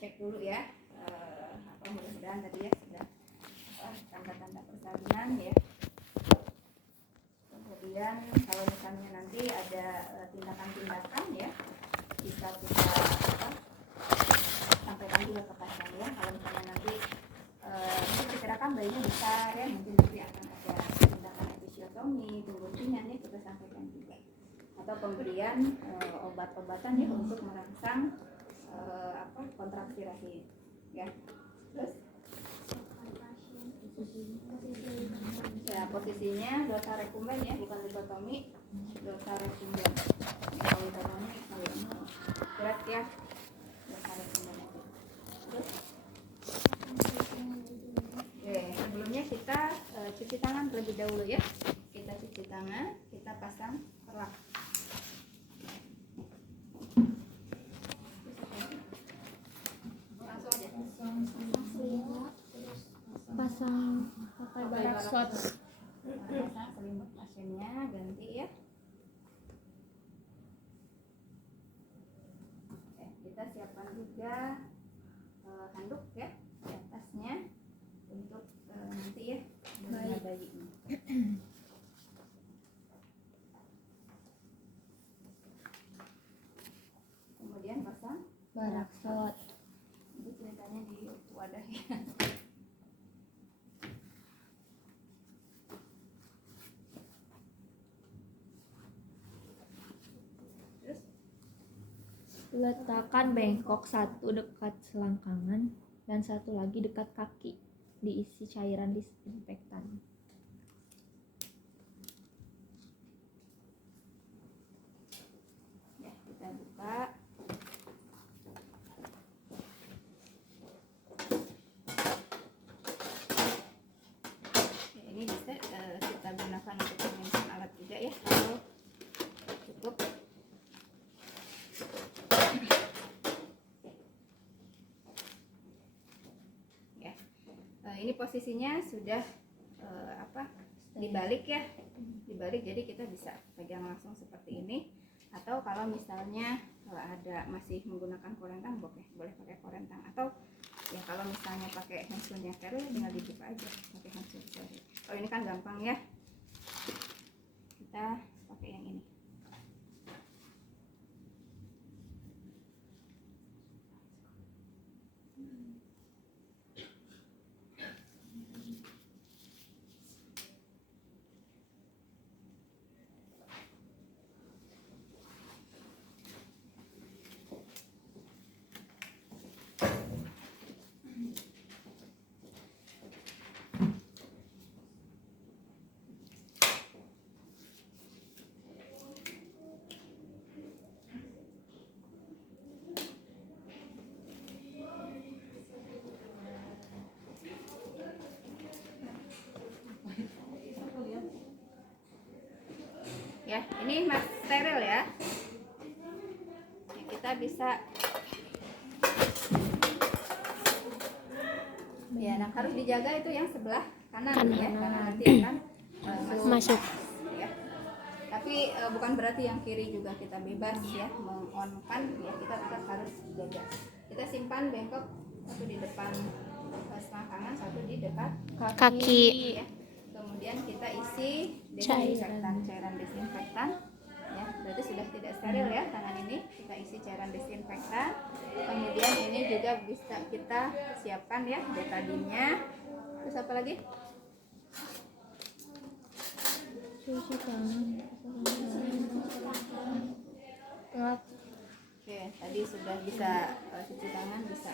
cek dulu ya, mudah-mudahan tadi ya sudah tanda-tanda persalinan ya. Kemudian kalau misalnya nanti ada tindakan-tindakan ya, bisa kita sampaikan juga ke pasien ya. Kalau misalnya nanti mungkin diperkirakan bayinya besar ya, mungkin nanti akan ada tindakan episiotomi, tumbuh pinggan ya, kita sampaikan juga. Atau pemberian obat-obatan ya untuk merangsang kontraksi rahim ya. Terus ya posisinya dosa recumbens ya, bukan lipotomi, dosa recumbens. Kalau lipotomi berat ya, dosa recumbens. Terus sebelumnya kita cuci tangan terlebih dahulu ya. Kita cuci tangan, kita pasang perlak. Pasang pakai barak shot. Pasang selimut pasiennya, ganti ya. Oke, kita siapkan juga handuk ya di atasnya untuk nanti ya bayinya. Kemudian pasang Barak shot. itu ceritanya di wadah ya. Letakkan bengkok, satu dekat selangkangan dan satu lagi dekat kaki. Diisi cairan disinfektan. Ya, kita buka. Ya, ini bisa kita gunakan untuk menyimpan alat juga ya, kalau cukup. Ini posisinya sudah dibalik ya, dibalik, jadi kita bisa pegang langsung seperti ini. Atau kalau misalnya ada masih menggunakan korentang, boleh pakai korentang. Atau ya kalau misalnya pakai handphone yang steril, tinggal dibuka aja pakai handphone steril. Kalau ini kan gampang ya, kita pakai yang ini. Ya, ini mas steril ya. Kita bisa ya, nah harus dijaga itu yang sebelah kanan ya, karena nanti akan masuk ya. Tapi bukan berarti yang kiri juga kita bebas ya mengonkan ya, kita tetap harus jaga. Kita simpan bengkok satu di depan selangkangan, satu di dekat Kaki. ya. Kemudian kita isi desinfektan, cairan desinfektan ya, berarti sudah tidak steril ya tangan ini. Kita isi cairan desinfektan. Kemudian ini juga bisa kita siapkan ya betadinnya. Terus apa lagi? Cuci tangan. Oke, tadi sudah bisa cuci tangan, bisa.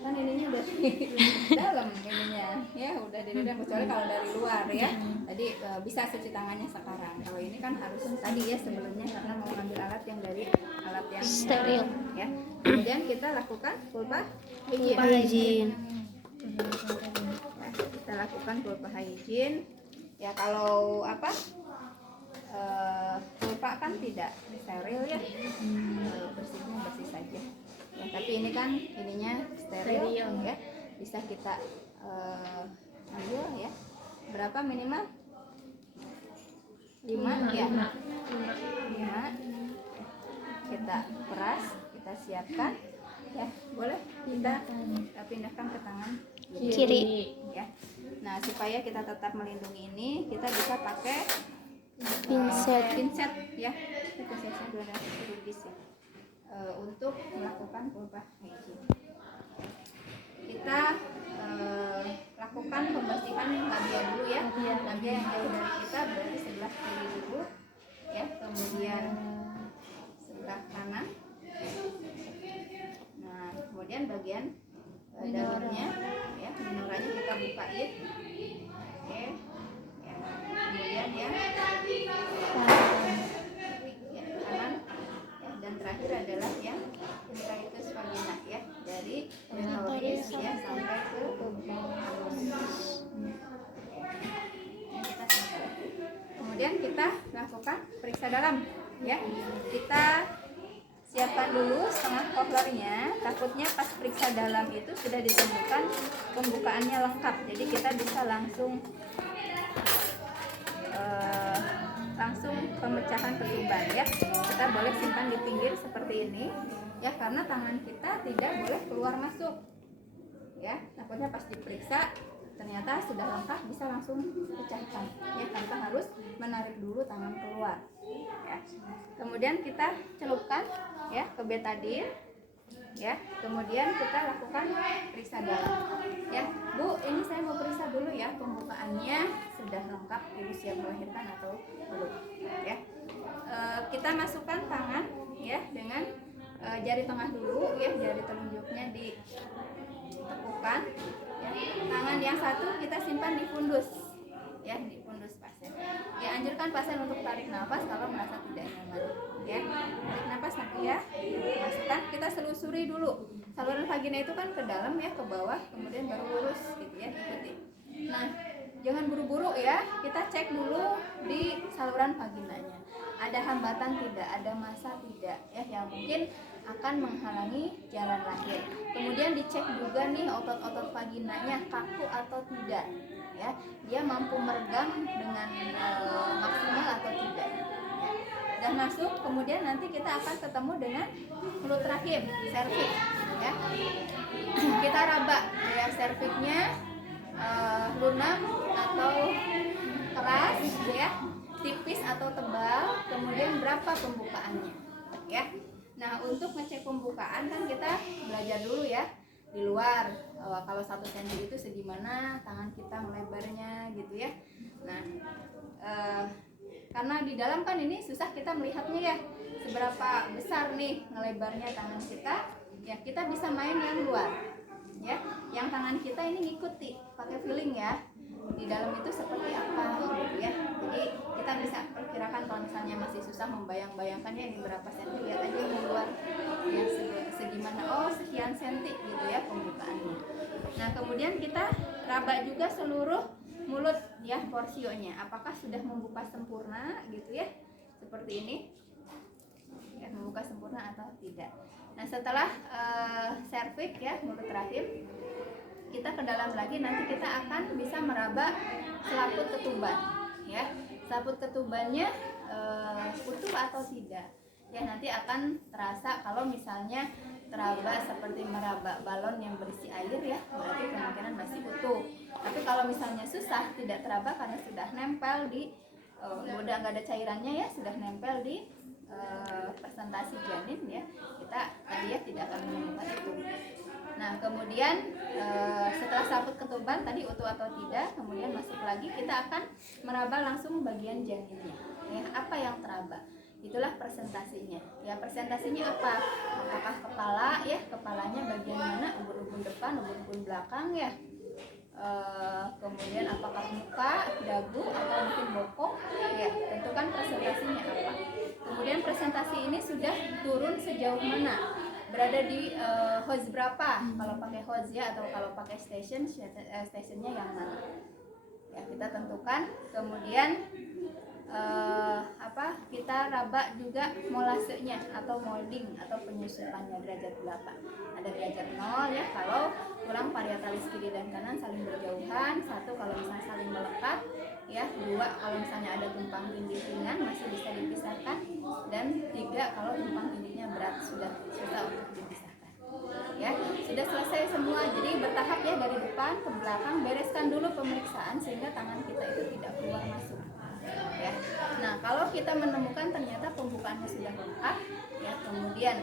Kan ininya udah di dalam ininya ya, udah di dalam, kecuali kalau dari luar ya. Tadi bisa cuci tangannya sekarang. Kalau ini kan harus tadi ya sebelumnya, karena mau ambil alat yang dari alat yang Steril ya. Kemudian kita lakukan vulva hygiene. Ya, kita lakukan vulva hygiene. Ya kalau vulva kan tidak steril ya, bersihnya bersih saja ya, tapi ini kan ininya steril ya, bisa kita ambil ya, berapa minimal 5 ya, 5 kita peras, kita siapkan ya boleh kita pindahkan ke tangan Kiri. ya. Nah supaya kita tetap melindungi ini, kita bisa pakai pinset ya, pinsetnya berada kirurgis ya, untuk melakukan perubahan hygiene. Kita lakukan pembersihan labia dulu ya. Labia yang jauh dari kita berarti sebelah kiri dulu ya, kemudian sebelah kanan. Nah kemudian bagian dalamnya ya, minoranya kita bukain. Oke ya. Kemudian ya kanan ya, dan terakhir adalah yang intraitus vagina ya, dari klitoris ya sampai ke anus. Kemudian kita lakukan periksa dalam ya. Kita siapkan dulu setengah kohlernya, takutnya pas periksa dalam itu sudah ditemukan pembukaannya lengkap, jadi kita bisa langsung pemecahan ketuban ya. Kita boleh simpan di pinggir seperti ini ya, karena tangan kita tidak boleh keluar masuk ya. Takutnya pas diperiksa ternyata sudah lengkap, bisa langsung pecahkan ya, tanpa harus menarik dulu tangan keluar ya. Kemudian kita celupkan ya ke betadine ya, kemudian kita lakukan periksa dalam ya. Bu, ini saya mau periksa dulu ya, pembukaannya sudah lengkap, ibu siap melahirkan atau belum ya. Kita masukkan tangan ya dengan jari tengah dulu ya, jari telunjuknya ditekukan ya. Tangan yang satu kita simpan di fundus ya, di fundus pasien. Dianjurkan pasien untuk tarik nafas kalau merasa tidak nyaman ya. Tarik nafas nanti ya, masukkan, kita selusuri dulu. Saluran vagina itu kan ke dalam ya, ke bawah, kemudian baru lurus gitu ya, ikuti. Nah jangan buru-buru ya, kita cek dulu di saluran vaginanya ada hambatan tidak, ada massa tidak ya, yang mungkin akan menghalangi jalan lahir. Kemudian dicek juga nih otot-otot vaginanya kaku atau tidak ya, dia mampu meregang dengan maksimal atau tidak ya. Dan masuk, kemudian nanti kita akan ketemu dengan mulut rahim, serviks ya. Kita raba ya serviknya, lunak atau keras ya, tipis atau tebal, kemudian berapa pembukaannya ya. Nah untuk ngecek pembukaan kan kita belajar dulu ya di luar, kalau 1 cm itu segimana tangan kita melebarnya gitu ya. Nah karena di dalam kan ini susah kita melihatnya ya, seberapa besar nih ngelebarnya tangan kita ya, kita bisa main yang luar ya, yang tangan kita ini ngikuti pakai feeling ya, di dalam itu seperti apa gitu ya. Jadi kita bisa perkirakan kalau misalnya masih susah membayang-bayangkan ya ini berapa senti, lihat aja di luar ya, segimana, oh sekian senti gitu ya pembukaannya. Nah kemudian kita raba juga seluruh mulut ya, porsionya apakah sudah membuka sempurna gitu ya, seperti ini ya, membuka sempurna atau tidak. Nah setelah serviks ya, mulut rahim, kita ke dalam lagi, nanti kita akan bisa meraba selaput ketuban ya. Selaput ketubannya utuh atau tidak ya, nanti akan terasa. Kalau misalnya teraba seperti meraba balon yang berisi air ya, berarti kemungkinan masih utuh. Tapi kalau misalnya susah, tidak teraba karena sudah nempel di udah nggak ada cairannya ya, sudah nempel di presentasi janin ya, kita tadi ya tidak akan menemukan itu. Nah kemudian setelah selaput ketuban tadi utuh atau tidak, kemudian masuk lagi, kita akan meraba langsung bagian janinnya ya. Apa yang teraba, itulah presentasinya ya. Presentasinya apa? Apakah kepala ya, kepalanya bagian mana, ubun-ubun depan, ubun-ubun belakang ya, kemudian apakah muka, dagu, atau mungkin bokong ya, tentukan presentasinya apa. Kemudian presentasi ini sudah turun sejauh mana, berada di hose berapa, kalau pakai hose ya, atau kalau pakai stationnya yang mana ya, kita tentukan. Kemudian kita raba juga molasenya atau molding atau penyusutannya, derajat berapa. Ada derajat 0 ya kalau tulang parietalis kiri dan kanan saling berjauhan, 1 kalau misalnya saling melekat ya, 2 kalau misalnya ada tumpang tindih ringan masih bisa dipisahkan, dan 3 kalau tumpang tindihnya berat sudah susah untuk dipisahkan. ya. Sudah selesai semua, jadi bertahap ya, dari depan ke belakang. Bereskan dulu pemeriksaan sehingga tangan kita itu tidak keluar masuk ya. Nah, kalau kita menemukan ternyata pembukaannya sudah lengkap ya, kemudian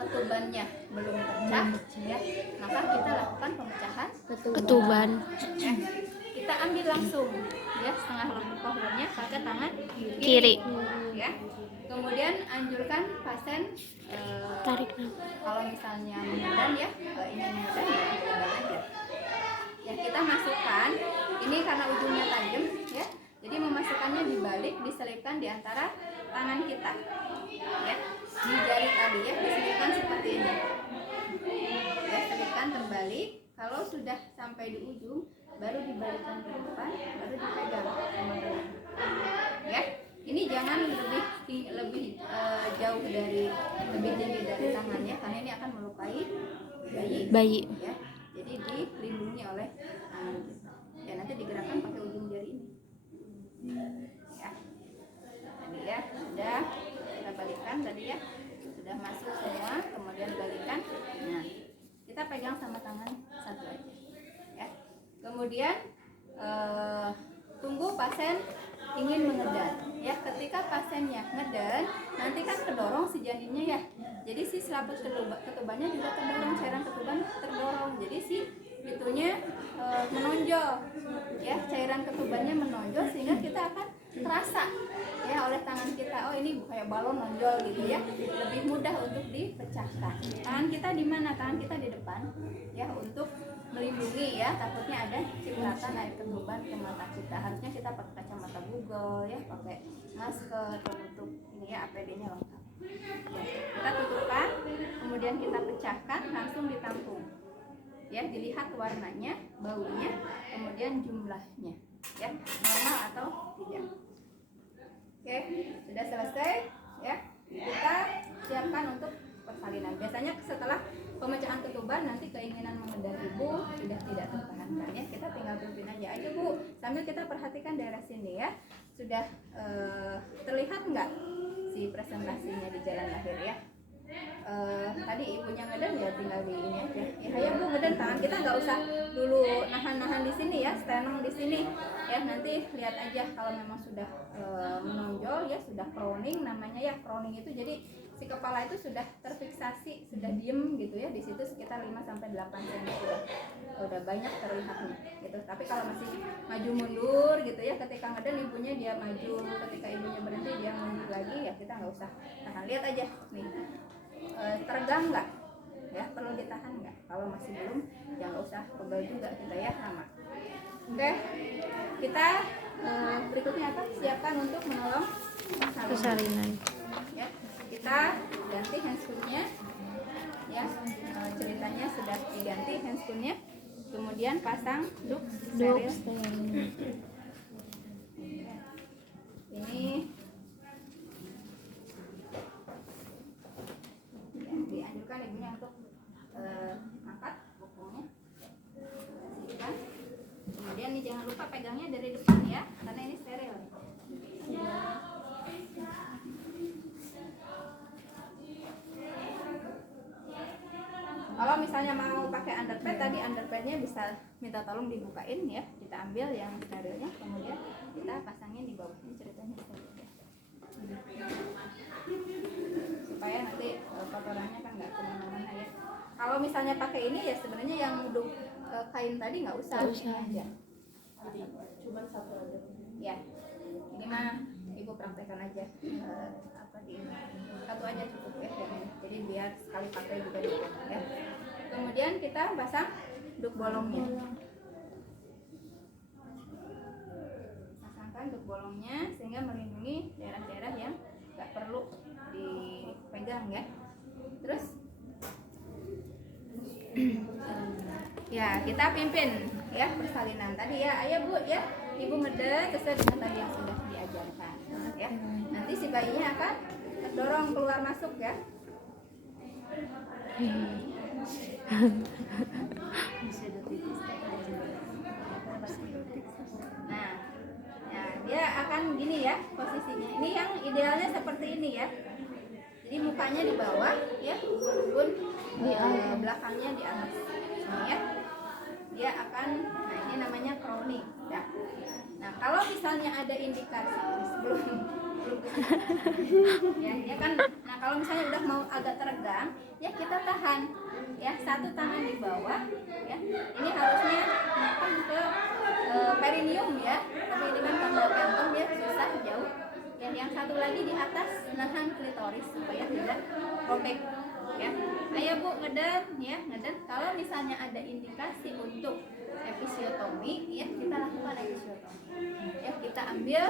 ketubannya belum pecah ya, maka kita lakukan pemecahan Ketuban. ya. Kita ambil langsung ya setengah kohornya pakai tangan Kiri. ya. Kemudian anjurkan pasien Tarik. kalau misalnya mengedan ya, ingin mengedan ya mengedan aja ya. Kita masukkan ini karena ujungnya tajam ya, jadi memasukkannya dibalik, diselipkan di antara tangan kita ya, di jari tadi ya, diselipkan seperti ini ya, selipkan terbalik. Kalau sudah sampai di ujung baru dibalikkan ke depan, baru dipegang sama tangan ya. Ini jangan lebih jauh dari, lebih tinggi dari tangannya, karena ini akan melukai bayi ya. Jadi dilindungi oleh tangan kita ya. Nanti digerakkan pakai ujung jari ini ya. Tadi ya sudah kita balikkan tadi ya, sudah masuk semua, kemudian balikkan. Nah, kita pegang sama tangan satu aja ya. Kemudian tunggu pasien ingin mengedan ya. Ketika pasiennya ngeden, nanti kan kedorong si janinnya ya, jadi si selaput ketubannya juga terdorong, cairan ketuban terdorong, jadi si itunya menonjol ya, cairan ketubannya menonjol, sehingga kita akan terasa ya oleh tangan kita, oh ini kayak balon nonjol gitu ya, lebih mudah untuk dipecahkan. Tangan kita di mana? Tangan kita di depan ya, untuk melindungi ya, takutnya ada cipratan air ketuban ke mata kita. Harusnya kita pakai kacamata Google ya, pakai masker penutup ini ya, APD-nya lengkap ya. Kita tutupkan, kemudian kita pecahkan, langsung ditampung ya, dilihat warnanya, baunya, kemudian jumlahnya ya, normal atau tidak. Oke, sudah selesai ya, kita siapkan untuk persalinan. Biasanya setelah pemecahan ketuban nanti keinginan mengedan ibu sudah tidak tertahankan ya, kita tinggal pimpin aja. Ayo Bu, sambil kita perhatikan daerah sini ya, sudah terlihat nggak si presentasinya di jalan lahir ya. Tadi ibunya ngeden ya, tinggal di ini aja ya. Ayo Bu ngeden, tangan kita nggak usah dulu nahan di sini ya, stenong di sini ya. Nanti lihat aja kalau memang sudah menonjol ya, sudah crowning namanya ya. Crowning itu jadi si kepala itu sudah terfiksasi, sudah diem gitu ya, di situ sekitar 5-8 cm udah banyak terlihatnya gitu. Tapi kalau masih maju mundur gitu ya, ketika ngeden ibunya dia maju, ketika ibunya berhenti dia mundur lagi ya, kita nggak usah tahan. Lihat aja nih, teregang nggak ya, perlu ditahan nggak. Kalau masih belum ya nggak usah pegal juga kita ya, lama. Oke, kita berikutnya apa, siapkan untuk menolong persalinan ya. Kita ganti handscoon-nya ya, ceritanya sudah diganti handscoon-nya, kemudian pasang duk steril. Ini ya, dianjurkan ibunya untuk angkat bokongnya, bersihkan. Kemudian nih jangan lupa pegangnya dari depan ya, karena ini steril. Kalau misalnya mau pakai underpad, tadi underpadnya bisa minta tolong dibukain ya, kita ambil yang sterilnya, kemudian kita pasangin di bawah. Ini ceritanya steril ya, supaya nanti kotorannya kan nggak kemana-mana ya. Kalau misalnya pakai ini ya, sebenarnya yang duk kain tadi nggak usah, ini aja, cuma satu aja ya. Ini mah ibu praktekkan aja, apa di satu aja cukup ya, jadi biar sekali pakai juga cukup ya. Kemudian kita pasang duk bolongnya, pasangkan duk bolongnya sehingga melindungi daerah-daerah yang nggak perlu dipegang ya. Terus ya kita pimpin ya persalinan tadi ya. Ayo Bu ya, ibu ngeden sesuai dengan tadi yang sudah diajarkan ya. Nanti si bayinya akan terdorong keluar masuk ya. Nah, ya, dia akan gini ya posisinya. Ini yang idealnya seperti ini ya. Jadi mukanya di bawah ya, ubun-ubun belakangnya di atas. Ini ya. Dia akan, nah ini namanya crowning ya. Nah, kalau misalnya ada indikasi belum ya, dia kan, nah kalau misalnya udah mau agak teregang, ya kita tahan ya, satu tangan di bawah ya. Ini harusnya makan ke perineum ya, tapi ini kan tanda kantong dia susah jauh. Ya, yang satu lagi di atas nahan klitoris supaya tidak robek ya. Ayo Bu, ngeden ya, ngeden. Kalau misalnya ada indikasi untuk episiotomi ya, kita lakukan episiotomi ya. Kita ambil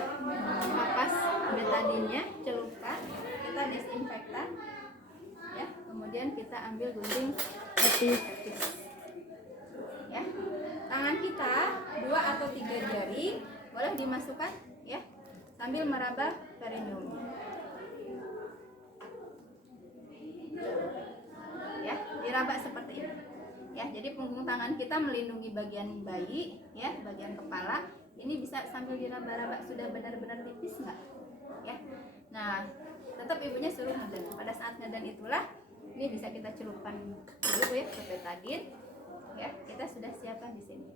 kapas betadinnya, celupkan, kita desinfektan ya, kemudian kita ambil gunting etis ya. Tangan kita 2 atau 3 jari boleh dimasukkan ya, sambil meraba perineumnya ya, diraba seperti ini ya. Jadi punggung tangan kita melindungi bagian bayi ya, bagian kepala. Ini bisa sambil diraba-raba. Sudah benar-benar tipis nggak ya. Nah, tetap ibunya suruh ngeden. Pada saat ngeden itulah ini bisa kita celupkan dulu ya ke betadin ya. Kita sudah siapkan di sini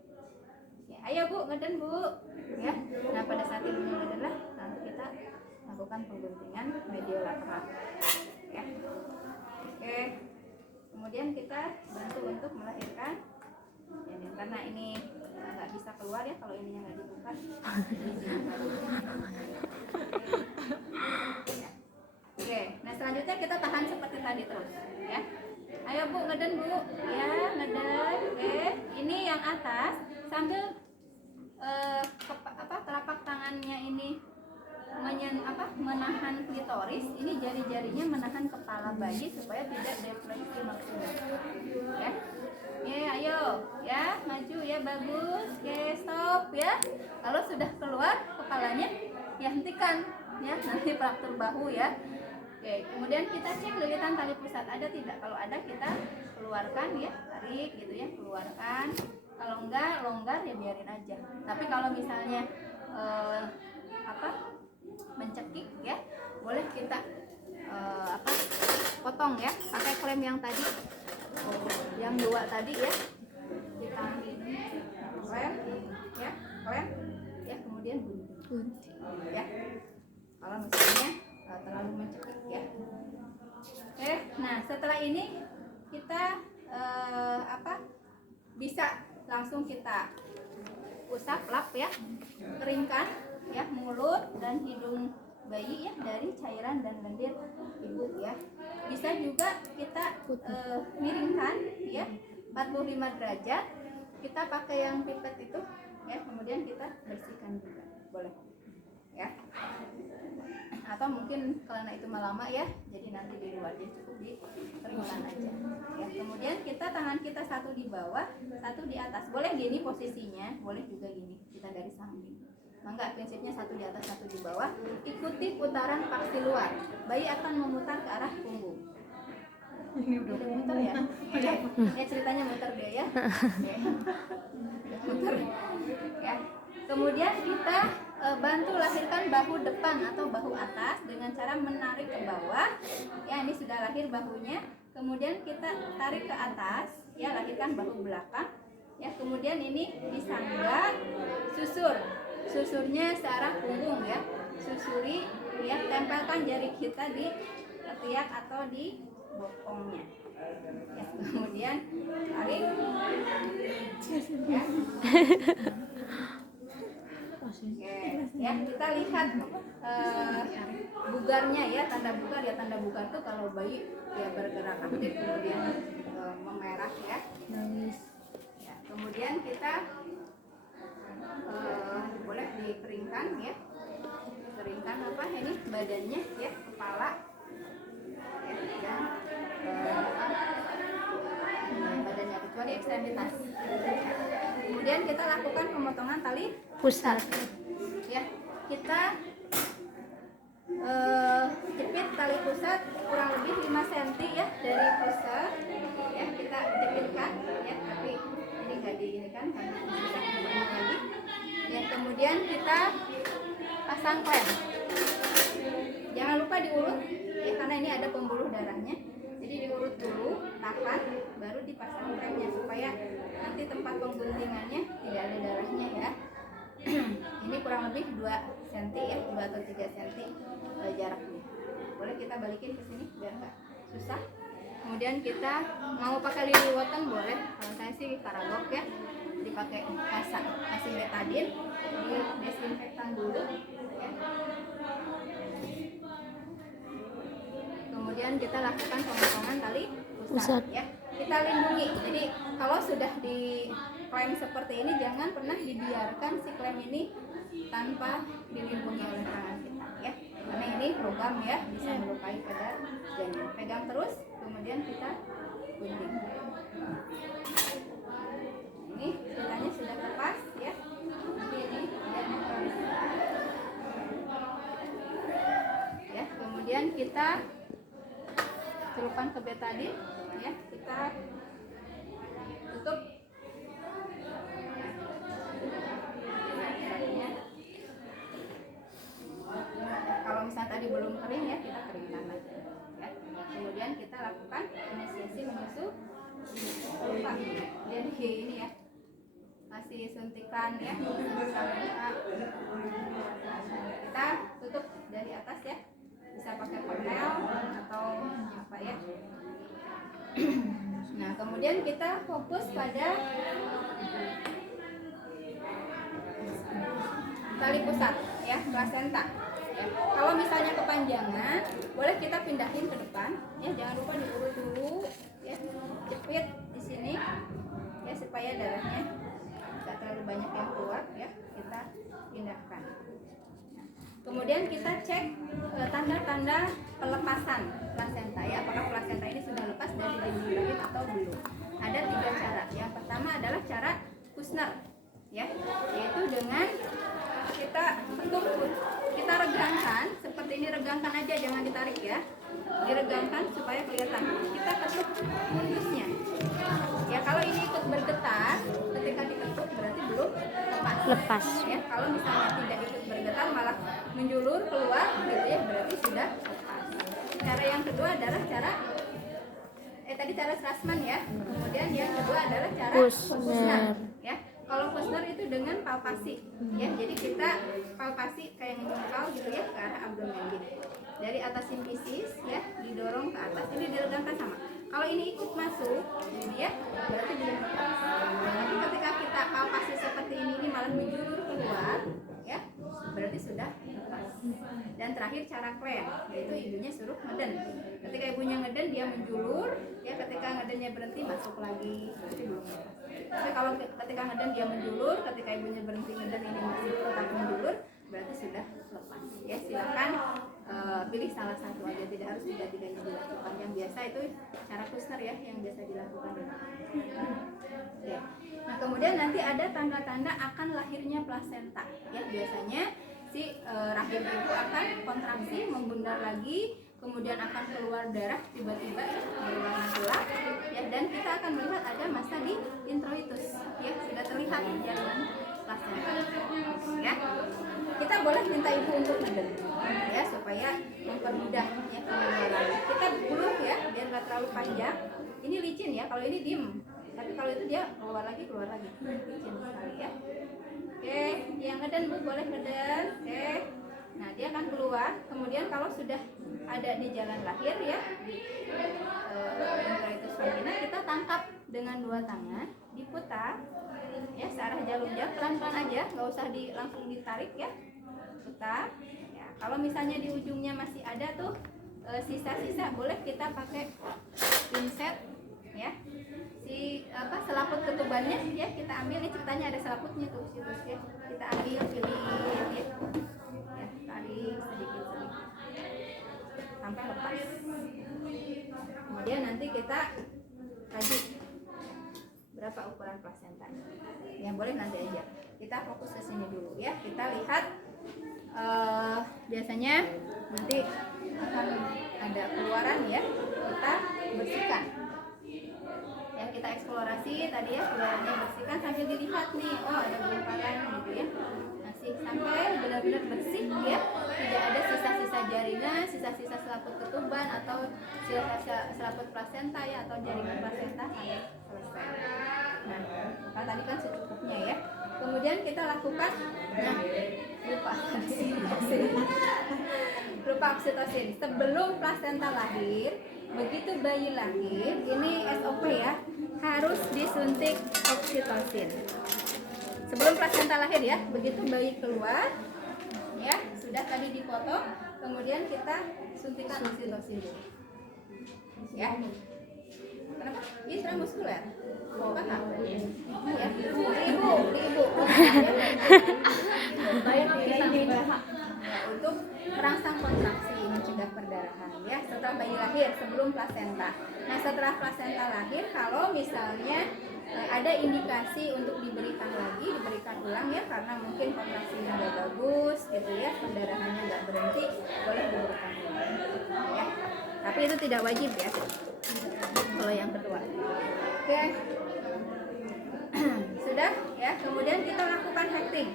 ya. Ayo Bu, ngeden Bu ya. Nah, pada saat ibunya ngeden lah, nanti kita lakukan pengguntingan mediolateral ya. Oke, kemudian kita bantu untuk melahirkan ya, karena ini nggak bisa keluar ya kalau ininya nggak dibuka. Ya. Oke, nah selanjutnya kita tahan seperti tadi terus ya. Ayo Bu, ngeden Bu ya, ngeden. Oke, ini yang atas sambil telapak tangannya ini menahan klitoris, ini jari-jarinya menahan kepala bayi supaya tidak defleksi maksimal ya. Oke, ayo ya, maju ya, bagus. Oke, stop ya. Kalau sudah keluar kepalanya ya, hentikan ya, nanti fraktur bahu ya. Oke, kemudian kita cek lilitan tali pusat ada tidak. Kalau ada kita keluarkan ya, tarik gitu ya, keluarkan. Kalau enggak longgar ya biarin aja. Tapi kalau misalnya mencekik ya, boleh kita potong ya, pakai klem yang tadi, yang 2 tadi ya, kita klem ya, klem ya, kemudian gunting ya. Kalau misalnya terlalu mencekik ya. Oke, nah setelah ini kita bisa langsung kita usap lap ya, keringkan ya mulut dan hidung bayi ya dari cairan dan lendir ibu ya. Bisa juga kita miringkan ya 45 derajat. Kita pakai yang pipet itu ya, kemudian kita bersihkan juga boleh ya. Atau mungkin karena itu lama ya, jadi nanti di luar aja, cukup dikeringkan aja ya. Kemudian kita tangan kita satu di bawah, satu di atas. Boleh gini posisinya, boleh juga gini, kita dari samping. Enggak, prinsipnya satu di atas, satu di bawah. Ikuti putaran paksi luar. Bayi akan memutar ke arah punggung. Ini udah muter ya? Ya ceritanya muter dia ya. Muter ya. Kemudian kita bantu lahirkan bahu depan atau bahu atas dengan cara menarik ke bawah. Ya, ini sudah lahir bahunya. Kemudian kita tarik ke atas, ya, lahirkan bahu belakang. Ya, kemudian ini disangga, susur. Susurnya searah punggung ya. Susuri ya, tempelkan jari kita di ketiak atau di bokongnya. Ya, kemudian tarik. Ya. Ya, kita lihat bugarnya ya, tanda bugar ya, tanda bugar itu kalau bayi ya bergerak aktif kemudian memerah ya. Ya, kemudian kita boleh dikeringkan ya, keringkan ini badannya ya, kepala ya, dan badannya kecuali ekstremitas. Kemudian kita lakukan pemotongan tali pusat ya. Kita jepit tali pusat kurang lebih 5 cm ya dari pusat ya, kita jepitkan ya, tapi ini nggak diinikan karena bisa lagi ya. Kemudian kita pasang klem, jangan lupa diurut ya, karena ini ada pembuluh darahnya. Jadi diurut dulu, tahan, baru dipasang remnya supaya nanti tempat pengguntingannya tidak ada darahnya ya. Ini kurang lebih 2 cm ya, 2 atau 3 cm jaraknya. Boleh kita balikin ke sini biar nggak susah. Kemudian kita mau pakai lily wotan boleh, kalau saya sih Karagok ya, dipakai kasih betadine, di desinfektan dulu ya. Kemudian kita lakukan pemotongan tali pusat ya. Kita lindungi. Jadi kalau sudah di klem seperti ini, jangan pernah dibiarkan si klem ini tanpa dilindungi oleh tangan kita ya. Karena ini logam ya, bisa melukai pada janin. Pegang terus, kemudian kita gunting. Ini ceritanya sudah lepas ya. Nanti ini dia nempel. Ya, kemudian kita celupkan ke betadine ya, kita tutup. Kalau misalnya tadi belum kering ya, kita keringkan lagi ya. Kemudian kita lakukan inisiasi menyusu lupa. Jadi ini ya, kasih suntikan ya, kita tutup dari atas ya, bisa pakai permel atau apa ya. Nah kemudian kita fokus pada tali pusat ya, plasenta ya. Kalau misalnya kepanjangan, boleh kita pindahin ke depan ya, jangan lupa diurut dulu ya, jepit di sini ya supaya darahnya tidak terlalu banyak yang keluar ya, kita pindahkan. Kemudian kita cek tanda-tanda pelepasan plasenta ya, apakah plasenta ini sudah lepas dari dinding rahim atau belum. Ada 3 cara. Yang pertama adalah cara Kushner ya, yaitu dengan kita bentuk, kita regangkan seperti ini, regangkan aja, jangan ditarik ya, diregangkan supaya kelihatan. Kita ketuk fundusnya ya, kalau ini ikut bergetar ketika diketuk berarti belum lepas ya. Kalau misalnya tidak ikut bergetar malah menjulur keluar gitu ya, berarti sudah lepas. Cara yang kedua adalah cara tadi cara Strassman ya, kemudian yang kedua adalah cara Kushner ya. Kalau Kushner itu dengan palpasi ya, jadi kita palpasi kayak ngejengkal gitu ya ke arah abdomen gitu, dari atas simfisis ya, didorong ke atas, ini diregangkan sama. Kalau ini ikut masuk ini ya, berarti belum lepas. Tapi ketika kita palpasi seperti ini malah menjulur keluar ya, berarti sudah lepas. Dan terakhir cara klem, yaitu ibunya suruh ngeden. Ketika ibunya ngeden dia menjulur ya, ketika ngedennya berhenti masuk lagi, berarti belum lepas. Tapi kalau ketika ngeden dia menjulur, ketika ibunya berhenti ngeden ini masih tetap menjulur, berarti sudah lepas ya. Silakan pilih salah satu aja, tidak harus tiga-tiganya dilakukan. Yang biasa itu cara Kushner ya, yang biasa dilakukan ya. Nah kemudian nanti ada tanda-tanda akan lahirnya plasenta ya. Biasanya si rahim ibu akan kontraksi, membundar lagi, kemudian akan keluar darah tiba-tiba berwarna gelap ya, dan kita akan melihat ada massa di introitus ya, sudah terlihat jalan plasenta ya. Kita boleh minta ibu untuk ngeden ya, supaya mempermudah ya pengeluaran. Kita gulung ya biar nggak terlalu panjang. Ini licin ya, kalau ini diem, tapi kalau itu dia keluar lagi licin sekali ya. Oke, yang ngeden bu boleh ngeden. Oke, nah dia akan keluar. Kemudian kalau sudah ada di jalan lahir ya, introitus vagina, kita tangkap dengan 2 tangan, diputar ya searah jarum jam, pelan-pelan aja, nggak usah langsung ditarik ya, putar ya. Kalau misalnya di ujungnya masih ada tuh sisa-sisa, boleh kita pakai pinset ya, si selaput ketubannya ya, kita ambil. Ini ceritanya ada selaputnya tuh situs ya, kita ambil, pilih ya, tarik sedikit sampai lepas. Kemudian nanti kita kaji berapa ukuran plasenta. Yang boleh nanti aja. Kita fokus ke sini dulu ya. Kita lihat biasanya nanti akan ada keluaran ya. Kita bersihkan. Ya kita eksplorasi tadi ya, keluarannya bersihkan sambil dilihat nih, oh ada gumpalan gitu ya. Masih sampai benar-benar bersih ya, tidak ada sisa-sisa sisa-sisa jaringan, sisa-sisa selaput ketuban atau sisa-sisa selaput plasenta ya, atau jaringan plasenta sampai selesai. Nah, kalau tadi kan secukupnya ya. Kemudian kita lakukan, lupa oksitosin. Sebelum plasenta lahir, begitu bayi lahir, ini SOP ya, harus disuntik oksitosin. Sebelum plasenta lahir ya, begitu bayi keluar, ya sudah tadi dipotong, kemudian kita suntikan oksitosin dulu. Ya. Kenapa? Intramuskuler. Bukan apa? Ya, ibu. Untuk merangsang kontraksi, mencegah perdarahan ya setelah bayi lahir, sebelum plasenta. Nah, setelah plasenta lahir, kalau misalnya ada indikasi untuk diberikan ulang ya, karena mungkin kontraksinya nggak bagus gitu ya, perdarahannya nggak berhenti, boleh diberikan ulang ya. Tapi itu tidak wajib ya kalau yang kedua. Oke. Sudah ya, kemudian kita lakukan hecting.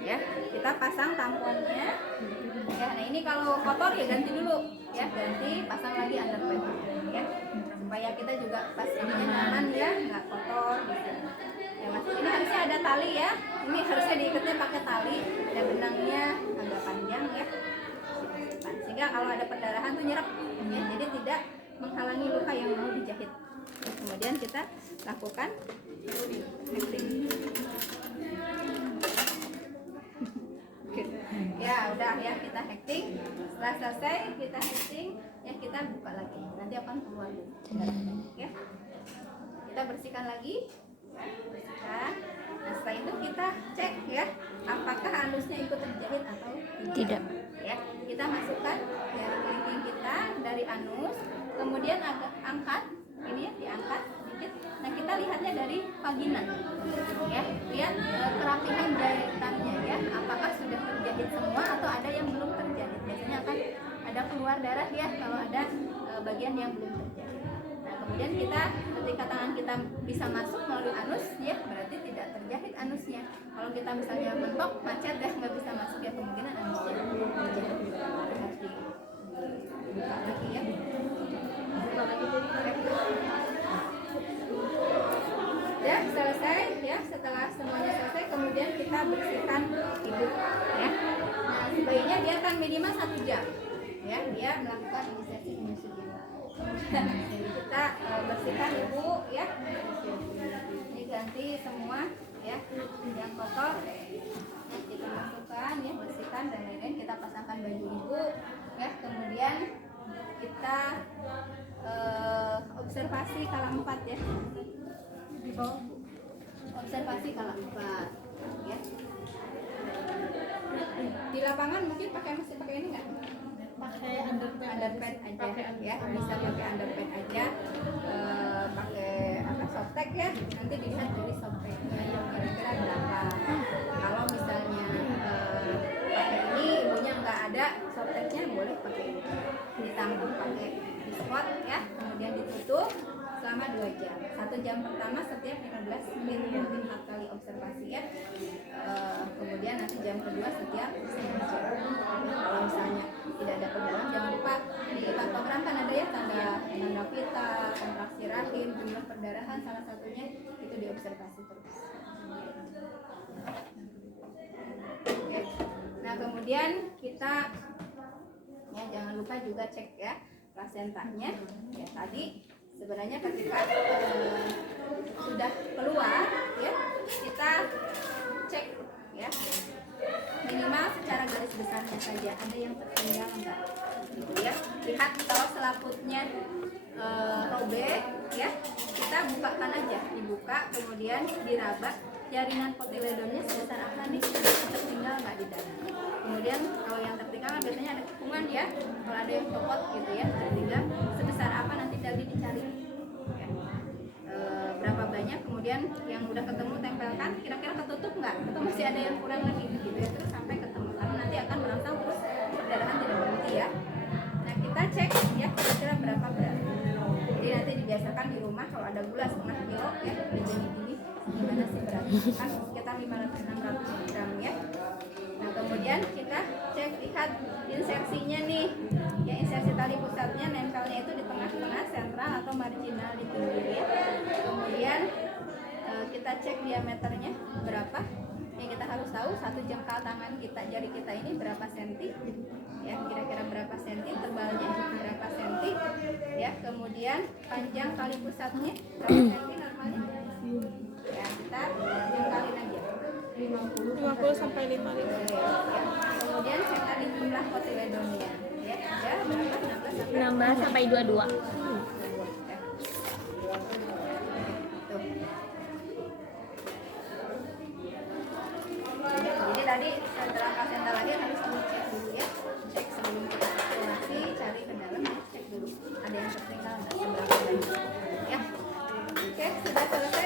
Ya, kita pasang tamponnya. Ya, nah ini kalau kotor ya ganti dulu ya, pasang lagi underpad ya, supaya kita juga pastinya nyaman ya, nggak kotor gitu. Ya, Mas, ini harusnya ada tali ya. Ini harusnya diikatnya pakai tali, ada benangnya agak panjang ya. Sehingga kalau ada perdarahan tuh nyerap ya, jadi tidak menghalangi luka yang mau dijahit. Kemudian kita lakukan hecting. Ya udah ya, kita hecting. Setelah selesai kita hecting ya, kita buka lagi, nanti akan keluar ya. Kita bersihkan lagi ya, bersihkan. Nah, setelah itu kita cek ya, apakah anusnya ikut terjahit atau tidak ya. Kita masukkan jari kelingking kita dari anus, kemudian agak angkat ini ya, diangkat sedikit. Nah, kita lihatnya dari vagina ya, lihat kerapihan jahitannya ya, apakah sudah terjahit semua atau ada yang belum terjahit. Biasanya akan ada keluar darah ya kalau ada bagian yang belum terjahit. Nah, kemudian kita ketika tangan kita bisa masuk melalui anus ya, berarti tidak terjahit anusnya. Kalau kita misalnya mentok macet ya, nggak bisa masuk ya, kemungkinan anusnya terjahit. Harus dibuka lagi ya. Ya, selesai ya. Setelah semuanya selesai, kemudian kita bersihkan ibu ya. Nah, bayinya biarkan minimal 1 jam ya, dia melakukan inisiasi menyusui ibu. Kita bersihkan ibu ya, ini ganti semua ya, yang kotor ya, kita masukkan ya, bersihkan dan lain-lain. Kita pasangkan baju ibu ya, kemudian kita observasi kala 4 ya, di bawah observasi kala 4 ya. Di lapangan mungkin masih pakai ini nggak? Pakai underpad aja ya, bisa pakai underpad aja, pakai softtek ya, nanti dilihat dari softteknya yang kira-kira berapa. Kalau misalnya pakai ini ibunya nggak ada softteknya, boleh pakai ini, ditanggung pakai dispot ya, kemudian ditutup selama 2 jam. 1 jam pertama setiap 15 menit, 4 kali observasi ya. Kemudian nanti jam kedua setiap 1 jam. Kalau misalnya tidak ada perdarahan, jangan lupa di pantogram kan ada ya tanda pita, kontraksi rahim, jumlah perdarahan, salah satunya itu diobservasi terus. Oke. Nah, kemudian kita ya jangan lupa juga cek ya plasentanya ya. Tadi sebenarnya ketika sudah keluar ya, kita cek ya, minimal secara garis besarnya saja ada yang tertinggal enggak gitu ya. Lihat kalau selaputnya robek ya, kita bukakan aja, dibuka kemudian diraba jaringan kotiledonnya sebesar apa nih, tertinggal nggak di dalam. Kemudian kalau yang tertinggal biasanya ada kepungan ya, kalau ada yang copot gitu ya, tertinggal sebesar apa nanti tadi dicari ya. Berapa banyak, kemudian yang udah ketemu tempelkan, kira-kira ketutup nggak atau masih ada yang kurang lagi gitu ya, terus sampai ketemu, karena nanti akan merangsang terus perdarahan tidak berhenti ya. Nah, kita cek ya kira-kira berapa berat. Jadi nanti dibiasakan di rumah kalau ada gula setengah kilo ya, gini gimana sih beratnya kan sekitar 500-600 gram ya. Nah kemudian kita cek, lihat insersinya nih, ya insersi tali pusatnya nempelnya itu di tengah-tengah, sentral atau marginal di pinggir ya. Kemudian kita cek diameternya berapa. Ya kita harus tahu satu jengkal tangan kita, jari kita ini berapa senti, ya kira-kira berapa senti, tebalnya berapa senti, ya kemudian panjang tali pusatnya berapa senti normalnya, ya kita jengkalin aja 50 sampai 55. ya. Kemudian saya tadi jumlah kotiledonnya, ya ada berapa, 16 sampai 22. Ya. Tuh. Jadi tadi setelah kasenta lagi harus dicek dulu ya, cek sebelum kita eksplorasi, cari ke dalam, cek dulu ada yang tertinggal nggak, seberapa banyak ya. Oke, sudah selesai.